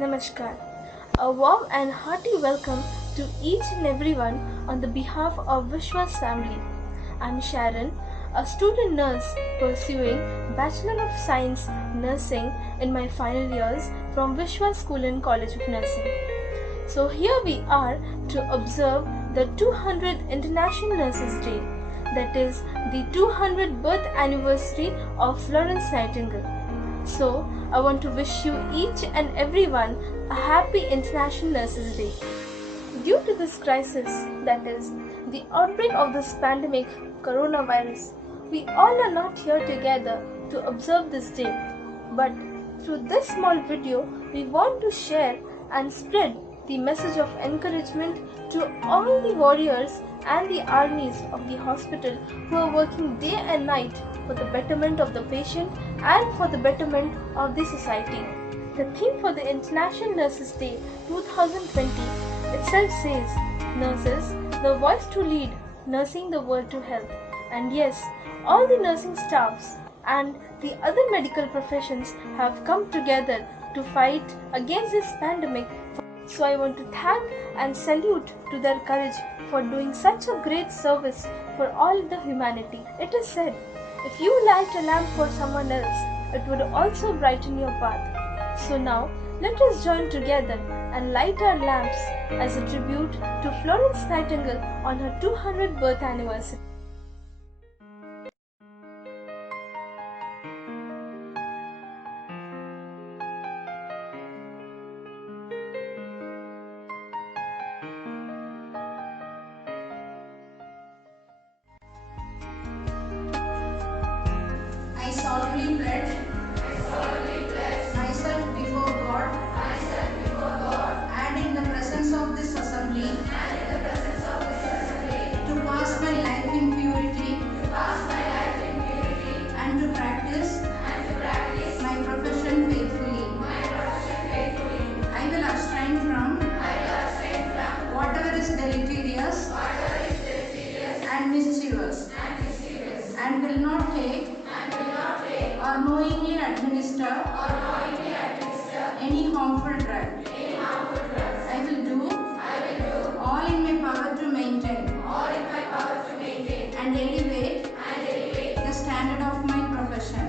Namaskar. A warm and hearty welcome to each and everyone on the behalf of Vishwas family. I'm Sharon, a student nurse pursuing Bachelor of Science Nursing in my final years from Vishwas School and College of Nursing. So here we are to observe the 200th International Nurses Day, that is the 200th birth anniversary of Florence Nightingale. So, I want to wish you each and everyone a happy International Nurses Day. Due to this crisis, that is, the outbreak of this pandemic, coronavirus, we all are not here together to observe this day. But through this small video, we want to share and spread the message of encouragement to all the warriors and the armies of the hospital who are working day and night for the betterment of the patient and for the betterment of the society. The theme for the International Nurses Day 2020 itself says, Nurses, the voice to lead, nursing the world to health. And yes, all the nursing staffs and the other medical professions have come together to fight against this pandemic. So I want to thank and salute to their courage for doing such a great service for all the humanity. It is said, if you light a lamp for someone else, it would also brighten your path. So now, let us join together and light our lamps as a tribute to Florence Nightingale on her 200th birth anniversary. I solemnly pledge myself before God and in the presence of this assembly to pass my life in purity and to practice my profession faithfully. I will abstain from whatever is deleterious and mischievous, and will not take or knowingly administer any harmful drug. I will do all in my power to maintain and elevate the standard of my profession,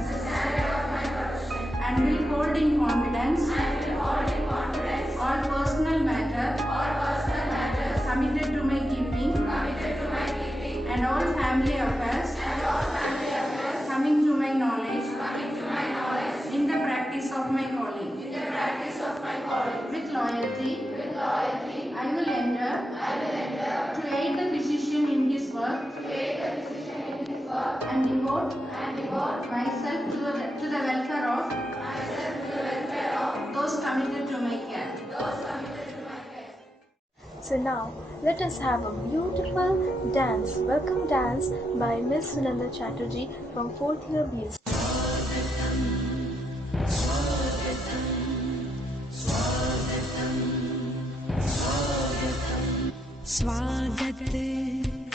and will hold in confidence all personal matter committed to my keeping and all family affairs coming to my knowledge in the practice of my calling. With loyalty, I will endeavor to aid the physician in his work and devote myself to the welfare of those committed to my care. So now, let us have a beautiful dance, welcome dance by Miss Sunanda Chatterjee from 4th year BSc. स्वागत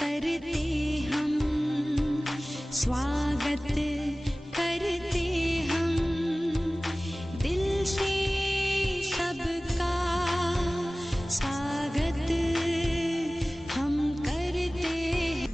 करते हम स्वागत करते हम दिल से सबका स्वागत हम करते हैं।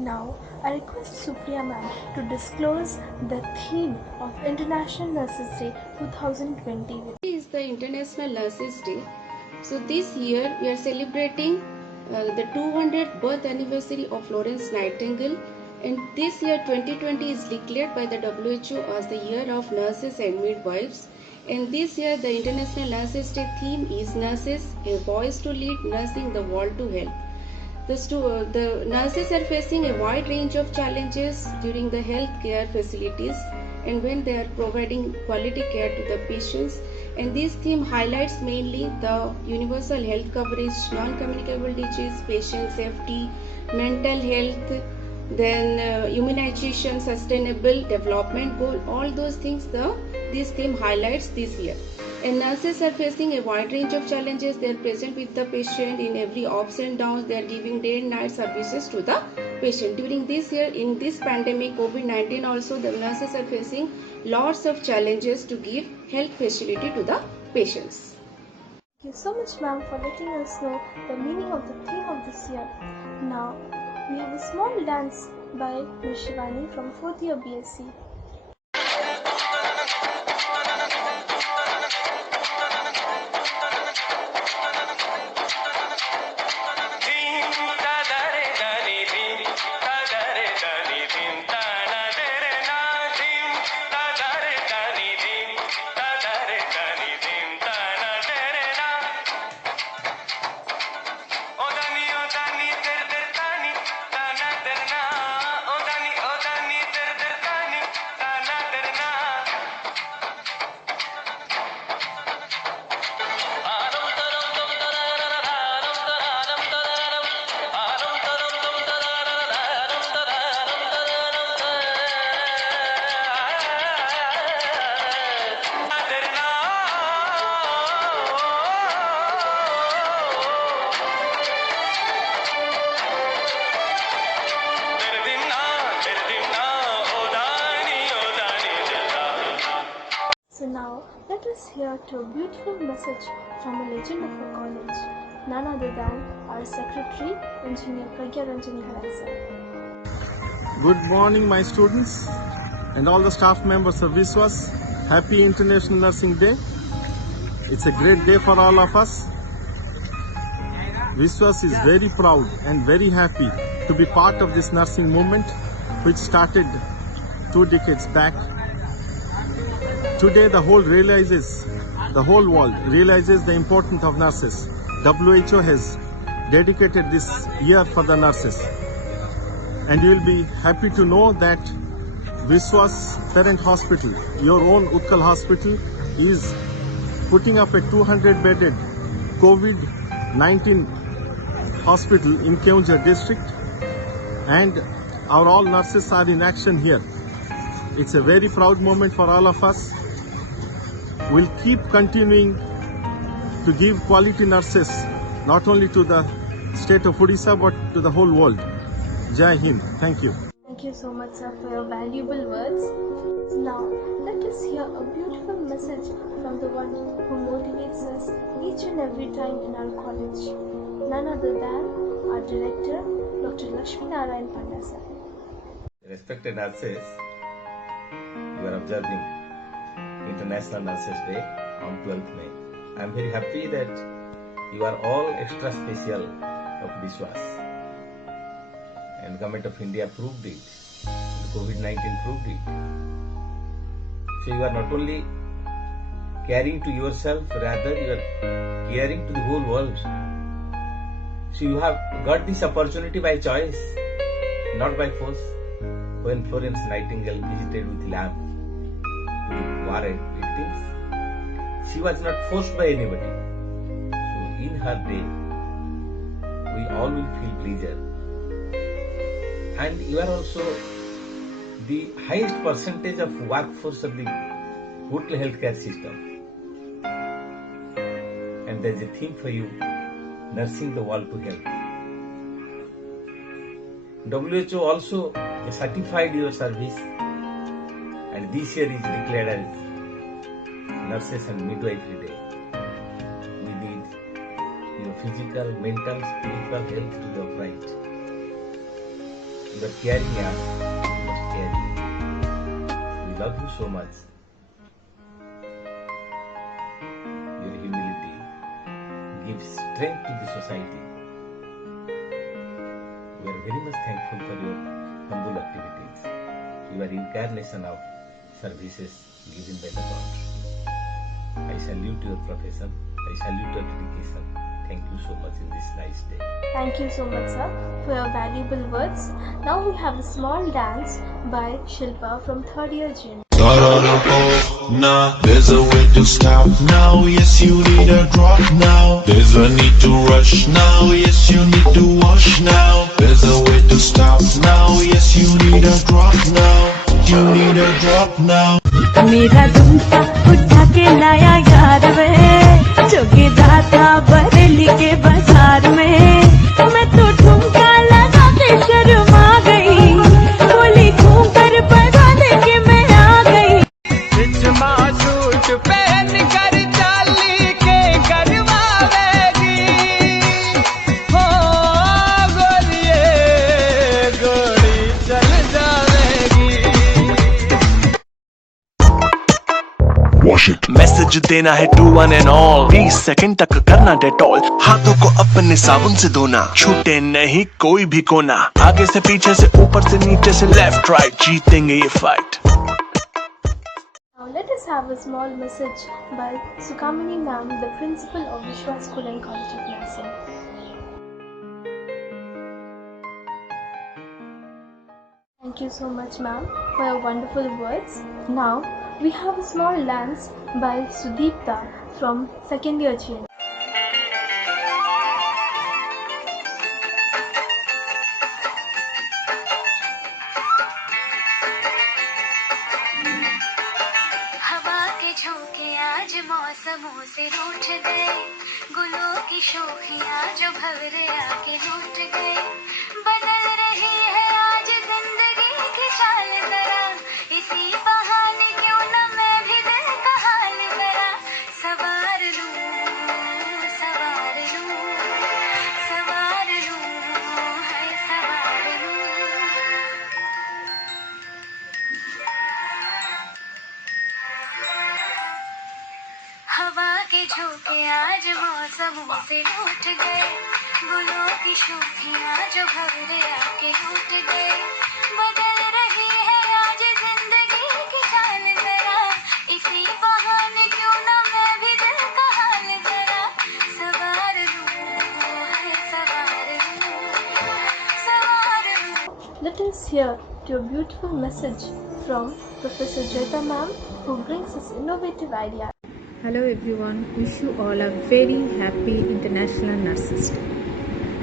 Now, I request Supriya ma'am to disclose the theme of International Nurses Day 2020. Is the International Nurses Day. So this year we are celebrating the 200th birth anniversary of Florence Nightingale, and this year 2020 is declared by the WHO as the year of nurses and midwives. And this year the International Nurses Day theme is Nurses, a voice to lead, nursing the world to health. The nurses are facing a wide range of challenges during the healthcare facilities, and when they are providing quality care to the patients. And this theme highlights mainly the universal health coverage, non-communicable disease, patient safety, mental health, then immunization, sustainable development goal, all those things this theme highlights this year. And nurses are facing a wide range of challenges. They are present with the patient in every ups and downs. They are giving day and night services to the patient. During this year, in this pandemic, COVID-19 also, the nurses are facing lots of challenges to give health facility to the patients. Thank you so much, ma'am, for letting us know the meaning of the theme of this year. Now, we have a small dance by Ms. Shivani from 4th year BSc. So now, let us hear a beautiful message from a legend of our college, none other than our Secretary, Engineer Pragya Ranjani Harai sir. Good morning, my students and all the staff members of Vishwas. Happy International Nursing Day. It's a great day for all of us. Vishwas is very proud and very happy to be part of this nursing movement which started 2 decades back. Today the whole world realizes the importance of nurses. WHO has dedicated this year for the nurses. And you will be happy to know that Vishwas Parent Hospital, your own Utkal Hospital, is putting up a 200-bedded COVID-19 hospital in Keonjhar district, and our all nurses are in action here. It's a very proud moment for all of us. We'll keep continuing to give quality nurses not only to the state of Odisha but to the whole world. Jai Hind. Thank you. Thank you so much, sir, for your valuable words. Now, let us hear a beautiful message from the one who motivates us each and every time in our college, none other than our director, Dr. Lakshmi Narayan Panda sir. Respected nurses, you are observing International Nurses Day on 12th May. I am very happy that you are all extra special of Vishwas. And Government of India proved it. COVID-19 proved it. So you are not only caring to yourself, rather you are caring to the whole world. So you have got this opportunity by choice, not by force. When Florence Nightingale visited with lamp to the war victims, she was not forced by anybody. So in her day, we all will feel pleasure. And you are also the highest percentage of workforce of the total healthcare system. And there is a theme for you, nursing the world to health. WHO also certified your service, and this year is declared as Nurses and Midwifery Day. We need your physical, mental, spiritual health to be upright. You are caring us, you must care you. We love you so much. Your humility gives strength to the society. We are very much thankful for your humble activities. You are incarnation of services given by the God. I salute your profession. I salute your dedication. Thank you so much in this nice day. Thank you so much, sir, for your valuable words. Now we have a small dance by Shilpa from 3rd year June. Start on a pole, nah, there's a way to stop now. Yes, you need a drop now. There's a need to rush now. Yes, you need to wash now. There's a way to stop now. Yes, you need a drop now. You need a drop now. मेरा झुमका उठा के लाया यार वे, जोगी दाता बरेली के बाजार में। मैं तो ठुमका लगा के शर्मा गई, बोली घूम कर बजा दे के मैं आ गई। सूट पहन कर चाली के करवावेगी, हो गोरिये गोरी चल जावेगी। मैसेज देना है to one and all, 20 second तक करना डेटॉल। हाथों को अपने साबुन से धोना, छूटे नहीं कोई भी कोना। आगे से पीछे से ऊपर से नीचे से लेफ्ट राइट, जीतेंगे ये fight. Now let us have a small message by Sukamani ma'am, the principal of Vishwas School and College of Nursing. Thank you so much ma'am for your wonderful words. Now we have a small dance by Sudeepta from second year GN. हवा के झोंके आज मौसमों से रूठ गए, गुलों की शोखियाँ जो भंवरे आके लूट गए। बदल रही है आज जिंदगी की चाल जरा, इसी बहाने क्यों न मैं भी दिल का हाल जरा सवार लूं, सवार लूं, सवार लूं, हाय सवार लूं। हवा के झोंके आज मौसमों से रूठ गए, गुलों की शोखियाँ जो भंवरे आके लूट गए। बदल रही है आज जिंदगी की चाल जरा, इसी बहाने क्यों न मैं भी दिल का हाल जरा सवार लूं, हाय सवार लूं, सवार लूं। Let us hear your beautiful message from Professor Jeta ma'am, who brings us innovative ideas. Hello everyone, wish you all a very happy International Nurses Day.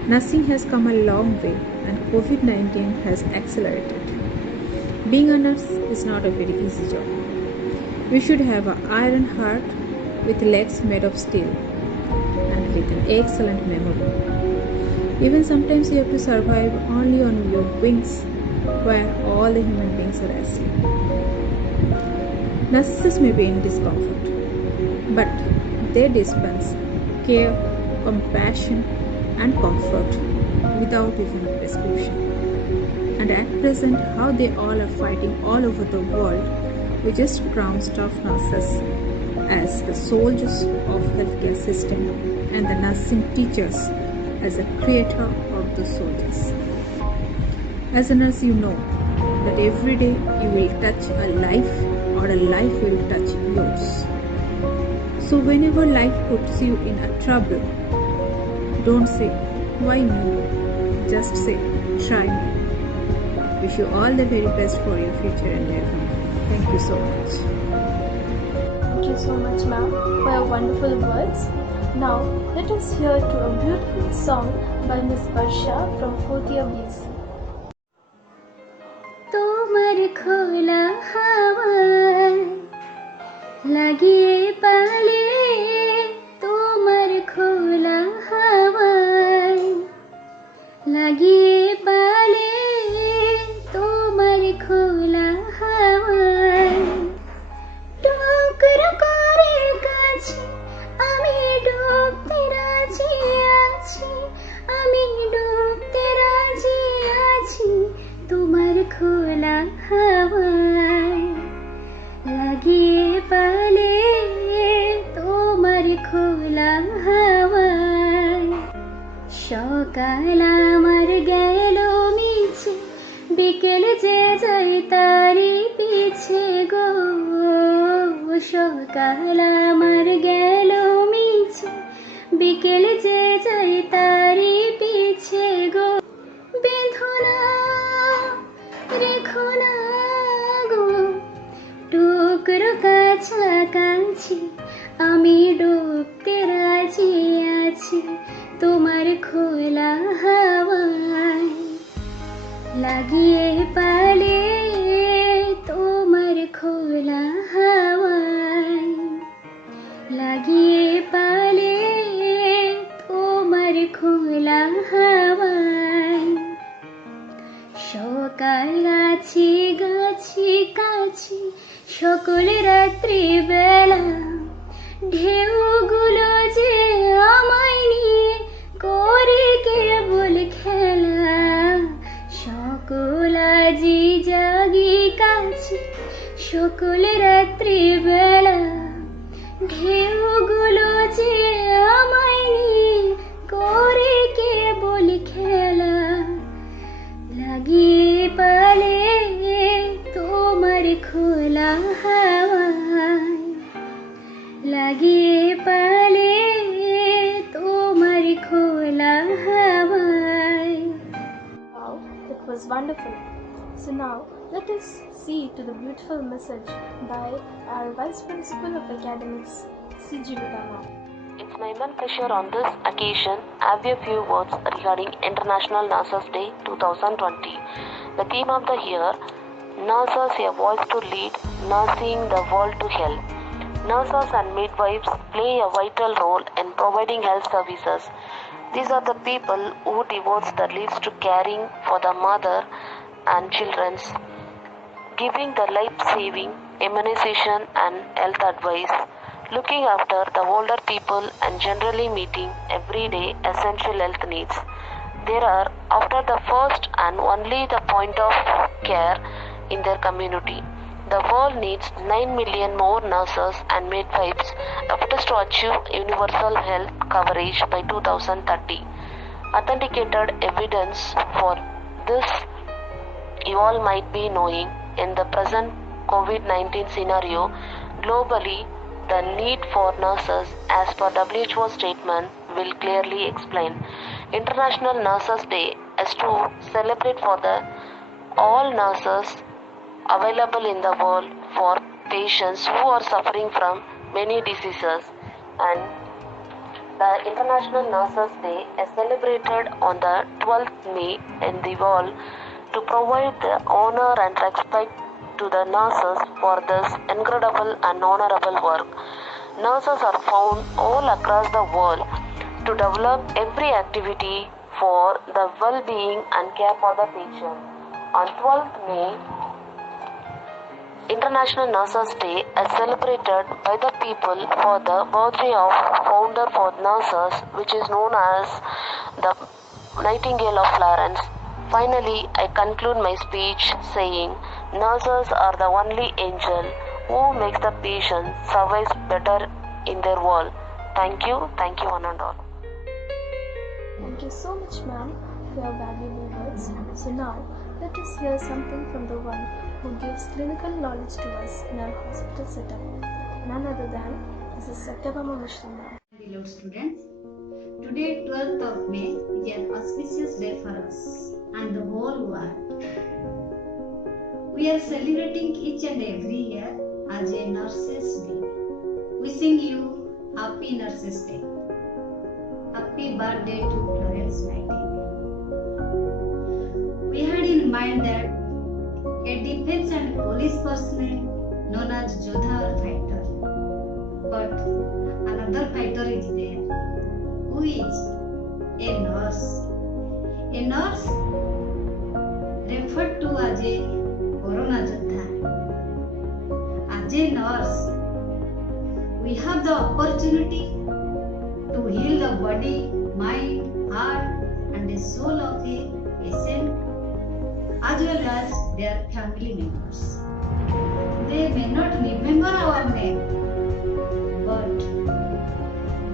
Nursing has come a long way and COVID-19 has accelerated. Being a nurse is not a very easy job. We should have an iron heart with legs made of steel and with an excellent memory. Even sometimes you have to survive only on your wings where all the human beings are asleep. Nurses may be in discomfort, but they dispense care, compassion and comfort without even a prescription. And at present, how they all are fighting all over the world, we just crown staff nurses as the soldiers of healthcare system and the nursing teachers as a creator of the soldiers. As a nurse, you know that every day you will touch a life or a life will touch yours. So whenever life puts you in a trouble, don't say, why me? Just say, try me. Wish you all the very best for your future and your family. Thank you so much. Thank you so much ma'am for your wonderful words. Now let us hear to a beautiful song by Miss Varsha from 4th year BSc. তোমার খোলা হাওয়ায় লাগিয়ে পালে, তোমার খোলা হাওয়ায় লাগিয়ে পালে, তোমার খোলা হাওয়ায় টুকরো করে কাছে আমি ডুবতে রাজি আছি, আমি ডুবতে রাজি আছি তোমার খোলা হাওয়ায় লাগিয়ে পালে, তোমার খোলা হাওয়ায়। সকাল আমার গেল মিছে, বিকেল যে যাই তারি পিছে গো। সকাল আমার গেল মিছে, বিকেল যে যাই তারি পিছে গো। বেঁধো না রেখো না গো লাগিয়ে পালে তোমার খোলা হাওয়ায়, লাগিয়ে পালে তোমার খোলা হাওয়ায়, সকাল গাছি গাছি কাছি সকল রাত্রি বেলা, ঢেউগুলো যে আমায় নিয়ে করে কেবল খেলা, সকল আজি জাগি কাছি সকল রাত্রি বেলা, ঢেউগুলো যে আমায় নিয়ে করে কেবল খেলা, লাগিয়ে পালে তোমার খোলা হাওয়ায়, লাগিয়ে পালে তোমার খোলা হাওয়ায়। Wow, that was wonderful. So now let us see to the beautiful message by our Vice Principal of Academics, C.G. Vidama. It's my immense pleasure on this occasion have a few words regarding International Nurses Day 2020. The theme of the year, Nurses, a voice to lead, nursing the world to health. Nurses and midwives play a vital role in providing health services. These are the people who devote their lives to caring for the mother and children, giving the life-saving immunization and health advice, looking after the older people and generally meeting everyday essential health needs. There are after the first and only the point of care in their community. The world needs 9 million more nurses and midwives to achieve universal health coverage by 2030. Authenticated evidence for this you all might be knowing in the present COVID-19 scenario. Globally, the need for nurses as per WHO statement will clearly explain. International Nurses Day is to celebrate for the all nurses available in the world for patients who are suffering from many diseases, and the International Nurses Day is celebrated on the 12th May in the world to provide the honor and respect to the nurses for this incredible and honorable work. Nurses are found all across the world to develop every activity for the well-being and care for the patient. On 12th May, International Nurses Day is celebrated by the people for the birthday of founder for nurses, which is known as the Nightingale of Florence. Finally, I conclude my speech saying, nurses are the only angel who makes the patient survive better in their world. Thank you one and all. Thank you so much, ma'am, for your valuable words. So now, let us hear something from the one who gives clinical knowledge to us in our hospital setup. None other than Mrs. Satyabama Mishra, ma'am. Beloved students, today 12th of May is an auspicious day for us and the whole world. We are celebrating each and every year as a Nurses Day. Wishing you Happy Nurses Day. Happy birthday to Florence Nightingale. We had in mind that a defense and police personnel known as Jodha or fighter, but another fighter is there, who is a nurse. A nurse referred to as a Corona Jodha. As a nurse, we have the opportunity to heal the body, mind, heart and the soul of a patient as well as their family members. They may not remember our name, but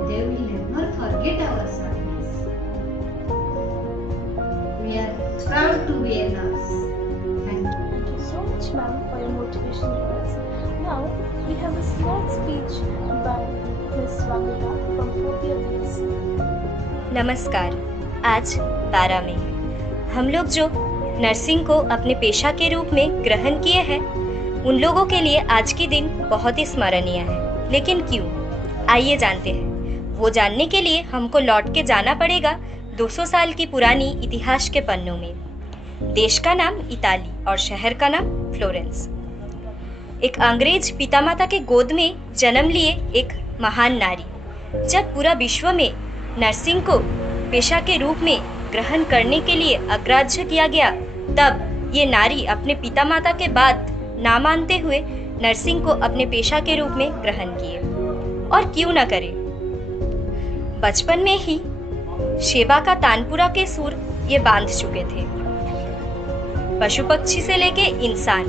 they will never forget our service. We are proud to be a nurse. Thank you. Thank you so much, ma'am, for your motivational words. Now, we have a small speech by Ms. Swamita from 4th year BSc. नमस्कार। आज 12 मई हम लोग जो nursing को अपने पेशा के रूप में ग्रहण किए हैं, उन लोगों के लिए आज की दिन बहुत ही स्मरणीय है। लेकिन क्यों? आइए जानते हैं। वो जानने के लिए हमको लौट के जाना पड़ेगा 200 साल की पुरानी इतिहास के पन्नों में। देश का नाम इताली और शहर का नाम फ्लोरेंस। एक अंग्रेज पितामाता के गोद में जन्म लिए एक महान नारी। जब पूरा विश्व में नर्सिंग को पेशा के रूप में ग्रहण करने के लिए अग्राह्य किया गया, तब ये नारी अपने पितामाता के बाद ना मानते हुए नर्सिंग को अपने पेशा के रूप में ग्रहण किए। और क्यों न करे, बचपन में ही शेबा का तानपुरा के सुर ये बांध चुके थे। पशु पक्षी से लेके इंसान,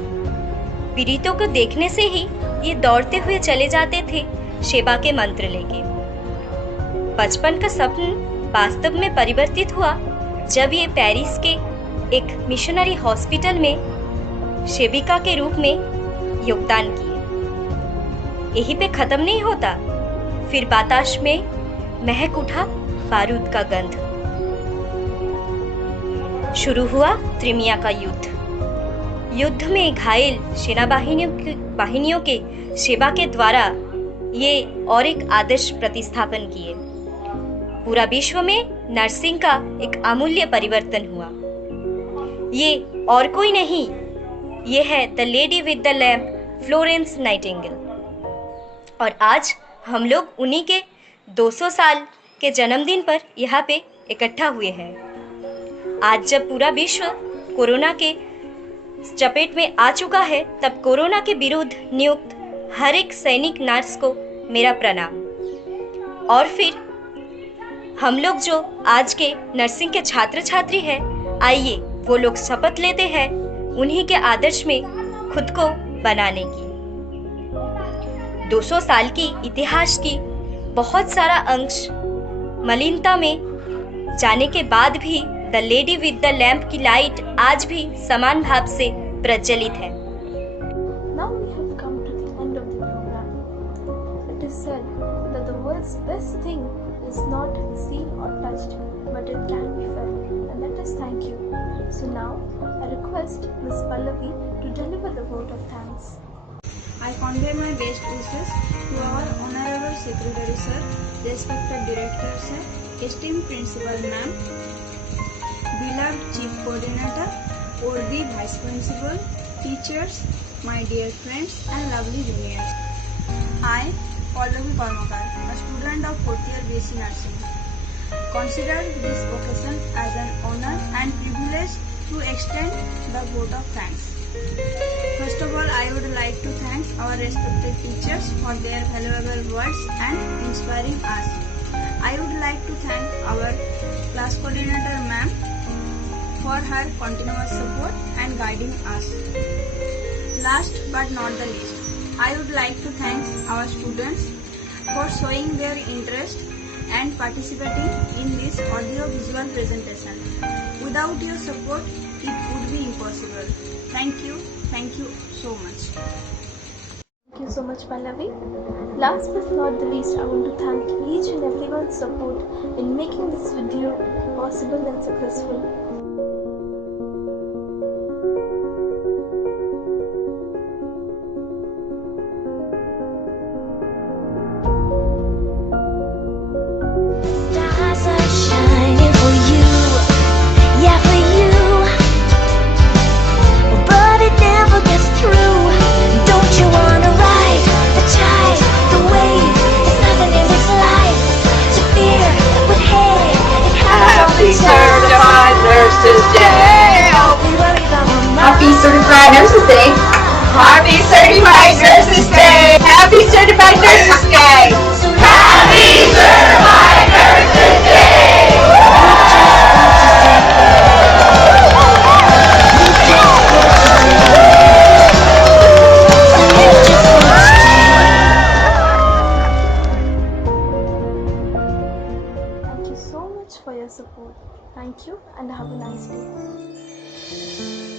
पीड़ितों को देखने से ही ये दौड़ते हुए चले जाते थे शेबा के मंत्र लेके। बचपन का सपना वास्तव में परिवर्तित हुआ जब ये पेरिस के एक मिशनरी हॉस्पिटल में सेविका के रूप में योगदान किए। यहीं पे खत्म नहीं होता, फिर बताश में महक उठा बारूद का गंध। शुरू हुआ क्रीमिया का युद्ध। युद्ध में घायल सेना बाहिनियों के सेवा के द्वारा ये और एक आदर्श प्रतिस्थापन किए। पूरा विश्व में नर्सिंग का एक अमूल्य परिवर्तन हुआ। ये और कोई नहीं, ये है the lady with the lamp, Florence Nightingale. और आज हम लोग उन्हीं के 200 साल के जन्मदिन पर यहाँ पे इकट्ठा हुए हैं। आज जब पूरा विश्व कोरोना के चपेट में आ चुका है, तब कोरोना के विरुद्ध नियुक्त हर एक सैनिक नर्स को मेरा प्रणाम। और फिर हम लोग जो आज के नर्सिंग के छात्र छात्री हैं, आइए वो लोग शपथ लेते हैं उन्हीं के आदर्श में खुद को बनाने की। 200 साल की इतिहास की बहुत सारा अंश मलिनता में जाने के बाद भी the lady with the lamp की लाइट आज भी समान भाव से प्रज्वलित है। Now we have come to the end of the program. It is said that the world's best thing is not seen or touched, but it can be felt, and let us thank you. So now I request Ms. Pallavi to deliver the vote of thanks. I convey my best wishes to our Honorable Secretary Sir, respected Director Sir, esteemed Principal Ma'am, beloved Chief Coordinator, worthy Vice Principal, teachers, my dear friends and lovely juniors. I, Pallavi Karmakar, a student of 4th year BSc Nursing, consider this occasion as an honor and privilege to extend the vote of thanks. First of all, I would like to thank our respected teachers for their valuable words and inspiring us. I would like to thank our class coordinator ma'am for her continuous support and guiding us. Last but not the least, I would like to thank our students for showing their interest and participating in this audio-visual presentation. Without your support, it would be impossible. Thank you so much. Thank you so much, Pallavi. Last but not the least, I want to thank each and everyone's support in making this video possible and successful. Stars are shining for you, yeah for you. But it never gets through. Don't you wanna ride the tide, the wave? It's nothing in this life to fear, but hey, it happens. Certified Nurses Day! Happy Certified Nurses Day! Happy Certified Nurses Day! Happy Certified Nurses Day! Happy Certified Nurses Day! Thank you so much for your support. Thank you and have a nice day.